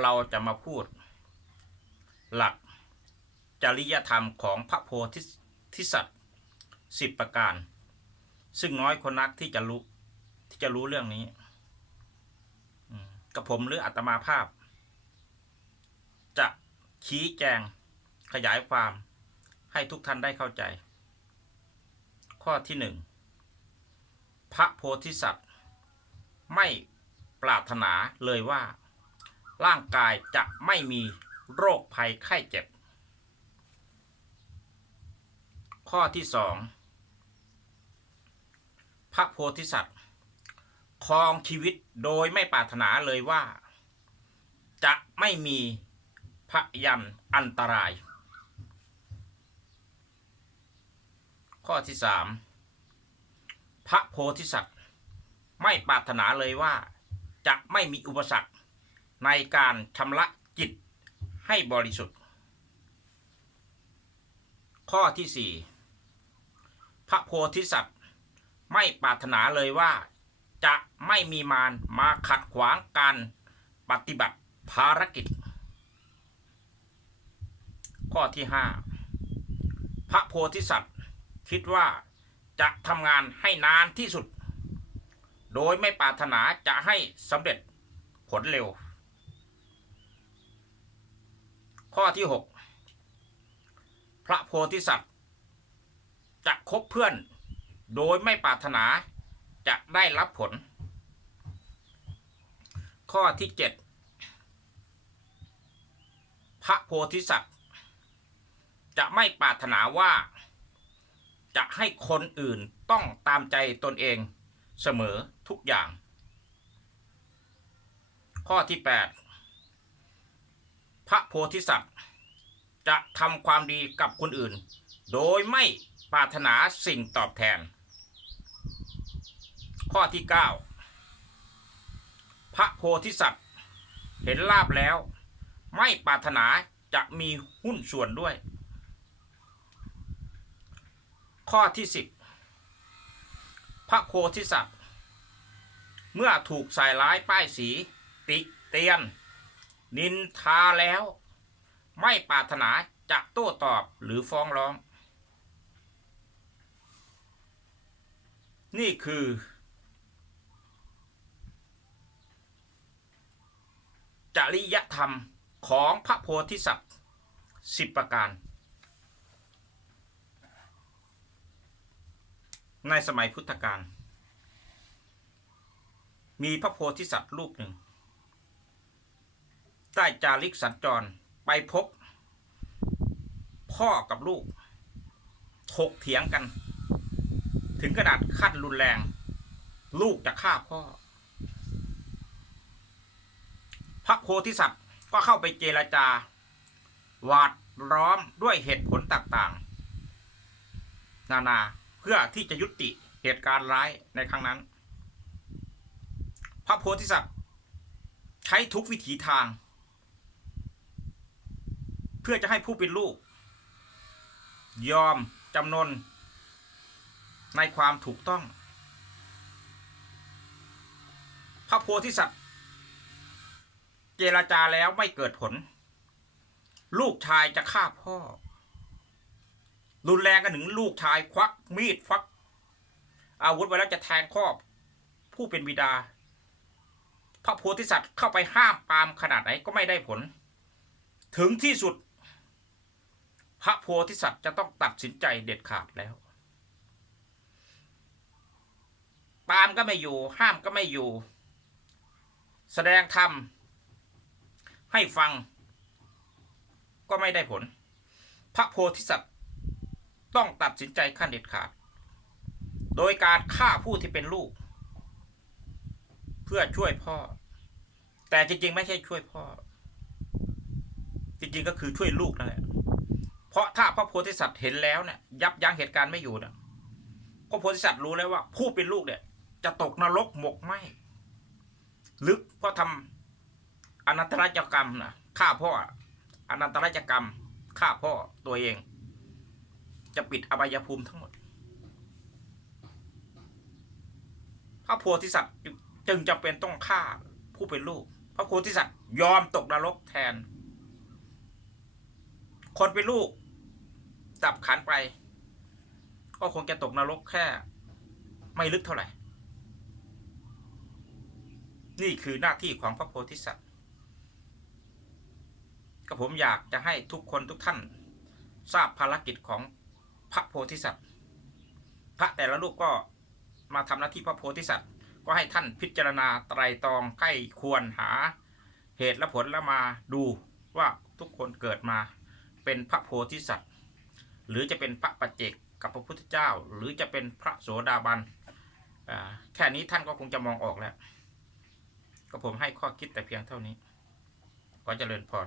เราจะมาพูด หลักจริยธรรมของพระโพธิธิสัตว์สิบประการ ซึ่งน้อยคนนักที่จะรู้ที่จะรู้เรื่องนี้กับผมหรืออาตมาภาพ จะชี้แจงขยายความให้ทุกท่านได้เข้าใจ ข้อที่หนึ่งพระโพธิสัตว์ ไม่ปรารถนาเลยว่า ร่างกายจะไม่มีโรคภัยไข้เจ็บ ข้อที่สองพระโพธิสัตว์ครองชีวิตโดยไม่ปรารถนาเลยว่า จะไม่มีพยันอันตราย ข้อที่สามพระโพธิสัตว์ไม่ปรารถนาเลยว่าจะไม่มีอุปสรรค ในการชำระจิตให้บริสุทธิ์ ข้อที่สี่พระโพธิสัตว์ไม่ปรารถนาเลยว่าจะไม่มีมารมาขัดขวางการปฏิบัติภารกิจ ข้อที่ห้าพระโพธิสัตว์คิดว่าจะทำงานให้นานที่สุด โดยไม่ปรารถนาจะให้สำเร็จผลเร็ว ข้อที่หกพระโพธิสัตว์ จะคบเพื่อนโดยไม่ปรารถนาจะได้รับผล ข้อที่เจ็ดพระโพธิสัตว์ จะไม่ปรารถนาว่า จะให้คนอื่นต้องตามใจตนเองเสมอทุกอย่าง ข้อที่ 8 พระโพธิสัตว์ จะทำความดีกับคนอื่น โดยไม่ปรารถนาสิ่งตอบแทน ข้อที่ 9 พระโพธิสัตว์เห็นลาบแล้ว ไม่ปรารถนาจะมีหุ้นส่วนด้วย ข้อที่ 10 พระโพธิสัตว์ เมื่อถูกใส่ร้ายป้ายสี ติเตียน นินทาแล้ว ไม่ปรารถนาจะโต้ตอบหรือฟ้องร้อง นี่คือ จริยธรรมของพระโพธิสัตว์สิบประการ ในสมัยพุทธกาลมีพระโพธิสัตว์รูปหนึ่ง ได้จาริกสัญจรไปพบ พ่อกับลูกถกเถียงกัน ถึงขนาดขั้นรุนแรง ลูกจะฆ่าพ่อ พระโพธิสัตว์ก็เข้าไปเจรจา หวาดล้อมด้วยเหตุผลต่างๆ นานาเพื่อที่จะยุติเหตุการณ์ร้ายในครั้งนั้น พระโพธิสัตว์ใช้ทุกวิถีทาง พื่อจะให้ผู้เป็นลูก ยอมจำนน ในความถูกต้อง พระโพธิสัตว์ เจรจาแล้วไม่เกิดผล ลูกชายจะฆ่าพ่อ รุนแรงกันถึงลูกชายควักมีดฟัก อาวุธไว้แล้วจะแทงครอบ ผู้เป็นบิดา พระโพธิสัตว์เข้าไปห้ามปามขนาดไหนก็ไม่ได้ผล ถึงที่สุด พระโพธิสัตว์จะต้องตัดสินใจเด็ดขาดแล้วปรามก็ไม่อยู่ ห้ามก็ไม่อยู่ แสดงธรรมให้ฟัง ก็ไม่ได้ผล พระโพธิสัตว์ต้องตัดสินใจขั้นเด็ดขาด โดยการฆ่าผู้ที่เป็นลูก เพื่อช่วยพ่อ แต่จริงๆ ไม่ใช่ช่วยพ่อ จริงๆ ก็คือช่วยลูกนั่นแหละ เพราะถ้าพระโพธิสัตว์เห็นแล้วเนี่ยยับยั้งเหตุการณ์ไม่อยู่เนี่ยพระโพธิสัตว์รู้แล้วว่า ผู้เป็นลูกเนี่ยจะตกนรกหมกไหมลึกเพราะทำอนันตรายกรรมนะฆ่าพ่ออนันตรายกรรมฆ่าพ่อตัวเอง จะปิดอบายภูมิทั้งหมด พระโพธิสัตว์จึงจำเป็นต้องฆ่าผู้เป็นลูก พระระโพธิสัตว์ยอมตกนรกแทน คนเป็นลูก จับขันไป ก็คงจะตกนรกแค่ ไม่ลึกเท่าไหร่ นี่คือหน้าที่ของพระโพธิสัตว์ก็ผมอยากจะให้ทุกคนทุกท่าน ทราบภารกิจของพระโพธิสัตว์ พระแต่ละลูกก็มาทำหน้าที่พระโพธิสัตว์ ก็ให้ท่านพิจารณาไตรตรองใกล้ควรหาเหตุและผลแล้วมาดูว่าทุกคนเกิดมาเป็นพระโพธิสัตว์ หรือจะเป็นพระปัจเจกกับพระพุทธเจ้า หรือจะเป็นพระโสดาบันแค่นี้ท่านก็คงจะมองออกแล้ว ก็ผมให้ข้อคิดแต่เพียงเท่านี้ ขอเจริญพร